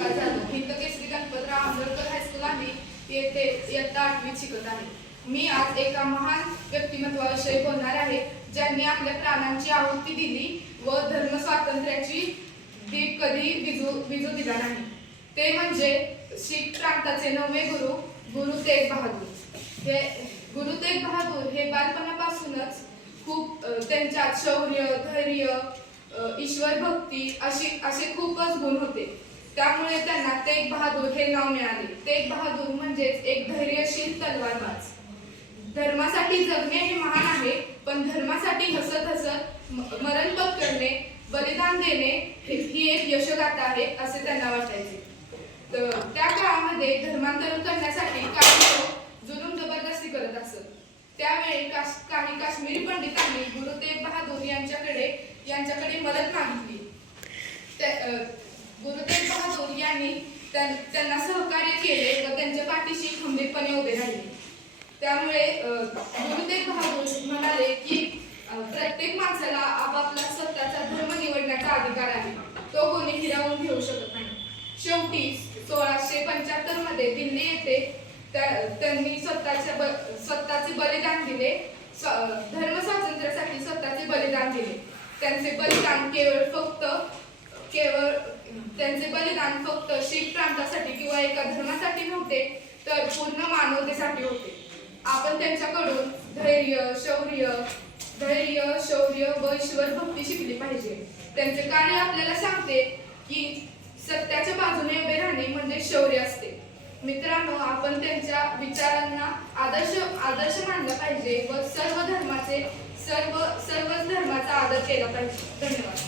सकाळ झालं. हिंद केसरी गणपतराव आंबेडकर हायस्कूल आहे येथे इयत्ता 8वीत शिकत आहे. मी आज एका महान व्यक्तिमत्वाविषयी बोलणार आहे ज्यांनी आपल्या प्राणांची आहुती दिली व धर्म स्वातंत्र्याची दीप कधी विझू दिला नाही. ते म्हणजे शीख प्रांताचे 9वे गुरु तेग बहादूर. गुरु तेग बहादूर हे बालपणापासूनच खूप त्यांच्यात शौर्य, धैर्य, ईश्वर भक्ती असे खूपच गुण होते. त्यामुळे त्यांना तेग बहादूर हे नाव मिळाले. तेग बहादूर म्हणजेच एक धैर्यशील तलवारबाज. धर्मासाठी जगणे हे महान आहे, पण धर्मासाठी हसत हसत मरण पत्करणे, बलिदान देणे ही एक यशोगाथा आहे असे त्यांना वाटायचे. त्या काळामध्ये धर्मांतरण करण्यासाठी काही लोक जुलूम जबरदस्ती करत असत. त्यावेळी काही काश्मीरी पंडितांनी गुरु तेग बहादूर यांच्याकडे मदत मागितली. गुरु तेग बहादूर यांनी त्यांना सहकार्य केले व त्यांच्या पाठीशी खंबीरपणे उभे राहिले. त्यामुळे गुरु तेग बहादूर म्हणाले की प्रत्येक माणसाला आपापला स्वतःचा धर्म निवडण्याचा अधिकार आहे, तो कोणी हिरावून घेऊ शकत नाही. शेवटी 1675 मध्ये दिल्ली येथे त्यांनी स्वतःचे बलिदान दिले. धर्म स्वातंत्र्यासाठी स्वतःचे बलिदान दिले. त्यांचे बलिदान फक्त शीख प्रांतासाठी किंवा एका धर्मासाठी नव्हते, तर पूर्ण मानवतेसाठी होते. आपण त्यांच्याकडून धैर्य, शौर्य व ईश्वर भक्ती शिकली पाहिजे. त्यांचे कार्य आपल्याला सांगते की सत्याच्या बाजूने उभे राहणे म्हणजे शौर्य असते. मित्रांनो, आपण त्यांच्या विचारांना आदर्श मानला पाहिजे व सर्वच धर्माचा आदर केला पाहिजे. धन्यवाद.